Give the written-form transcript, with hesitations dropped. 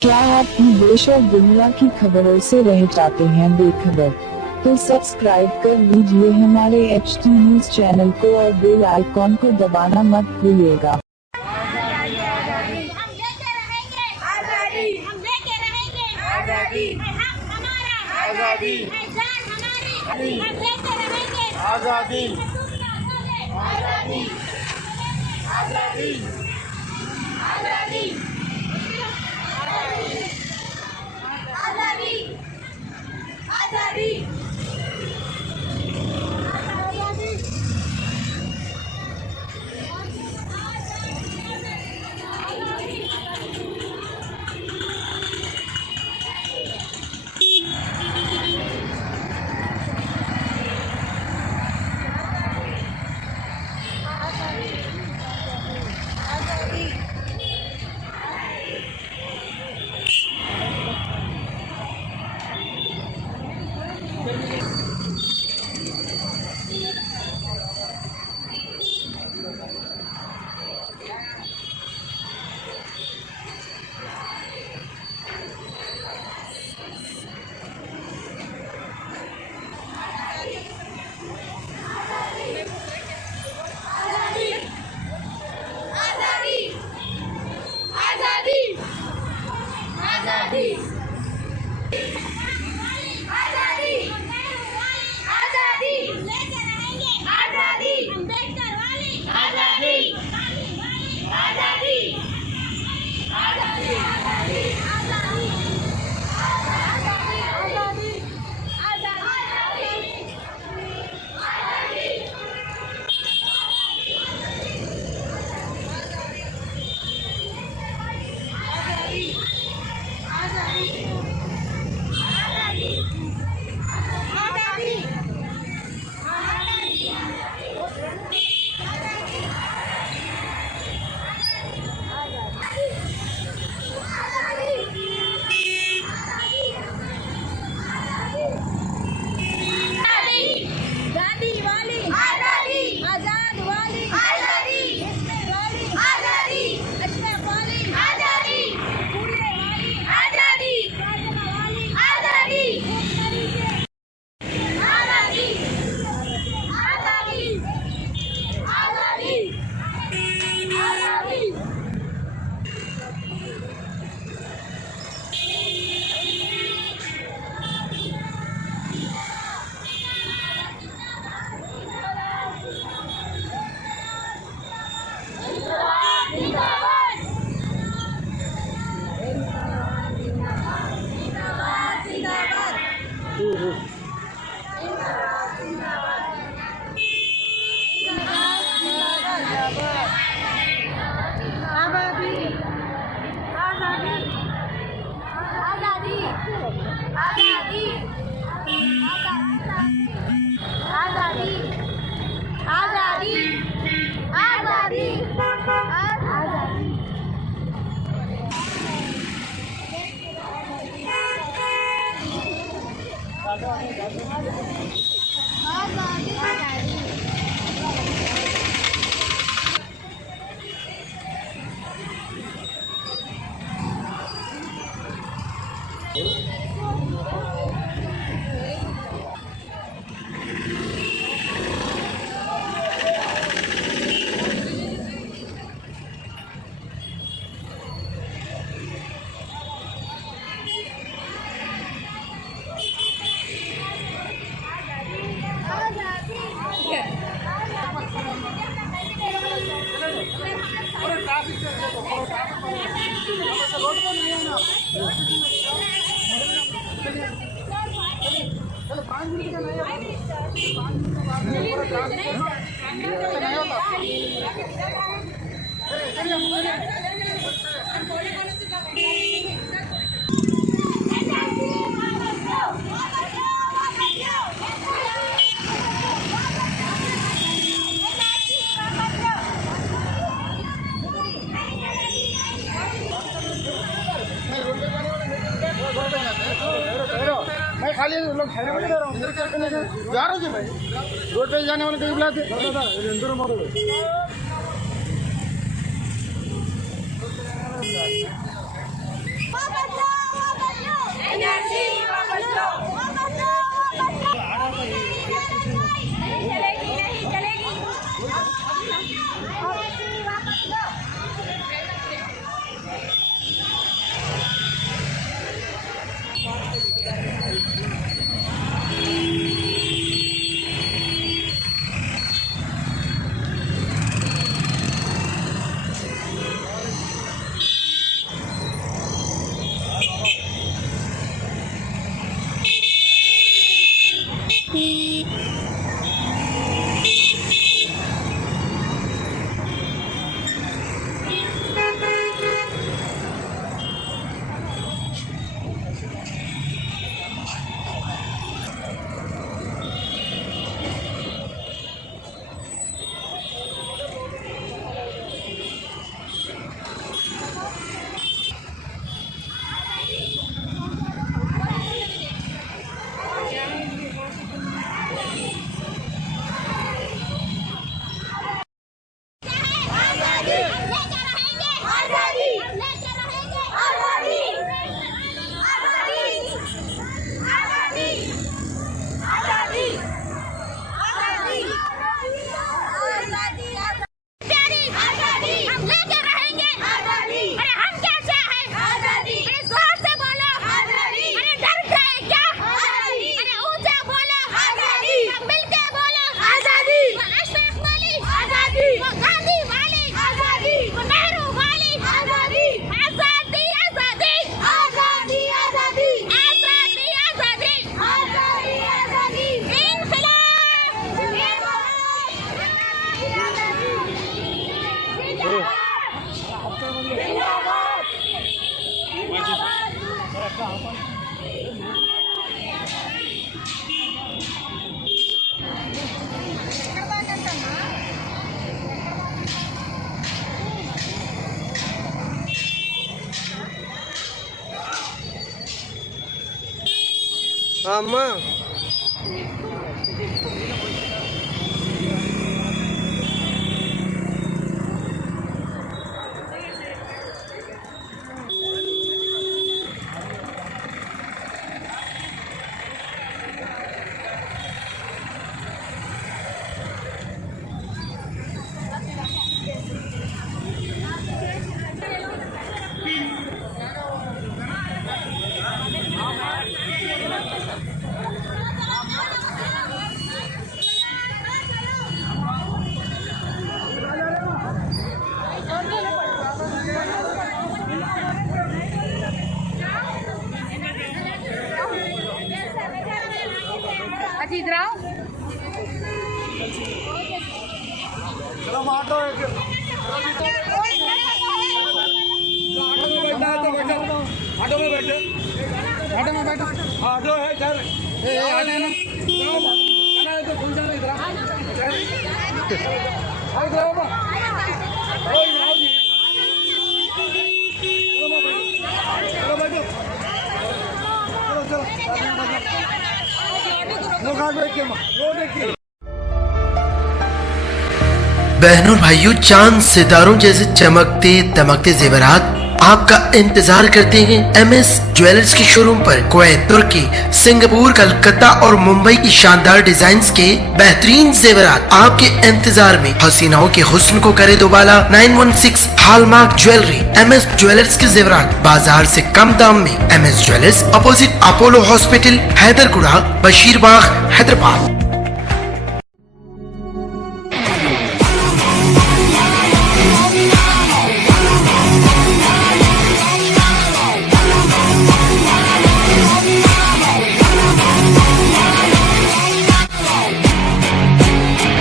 क्या आप देश और दुनिया की खबरों से रह जाते हैं बेखबर? तो सब्सक्राइब कर लीजिए हमारे HT न्यूज चैनल को और बेल आइकॉन को दबाना मत भूलिएगा। हम लेके रहेंगे आजादी, हम लेके रहेंगे आजादी, है हक हमारा आजादी, है जान हमारी, हम लेके रहेंगे आजादी, आजादी, आजादी, आजादी, आजादी, आजादी, आजादी, आजादी, आजादी, आजादी, लेके रहेंगे आजादी, अम्बेडकर वाली आजादी, आजादी, आजादी, आजादी, आजादी, आजादी, गांधी वाली आजादी, आजाद वाली आजादी, वाली आजादी, अशरफ वाली आजादी, पूरे वाली आजादी, फातिमा वाली आजादी, आजादी, आजादी, आजादी, आजादी, जिंदाबाद, जिंदाबाद, जिंदाबाद, आजादी, आजादी, आजादी, आजादी, आजादी, आजादी, आजादी, मैं खाली लोग ठहरे हुए रहा हूँ जा रहे थे भाई रोड पे जाने वाले कहीं बुलाते बाबा అమ్మా अच्छा इधर आओ ఆటో ऑटो में बैठे ऑटो में बैठो ऑटो है चल ऑटो है ना आना तो खुल जाना इधर आओ इधर आओ ओ इधर आओ जी चलो बैठो चलो लोग आ बैठ के वो देखिए। बहनों और भाइयों, चांद सितारों जैसे चमकते दमकते जेवरात आपका इंतजार करते हैं एमएस ज्वेलर्स के शोरूम पर। कुवैत, तुर्की, सिंगापुर, कलकत्ता और मुंबई की शानदार डिजाइन्स के बेहतरीन जेवरात आपके इंतजार में। हसीनाओं के हुस्न को करे दोबाला 916 हॉलमार्क ज्वेलरी। एमएस ज्वेलर्स के जेवरात बाजार से कम दाम में। MS jewellers opposite Apollo hospital, Hyderguda, Basheerbagh, Hyderabad.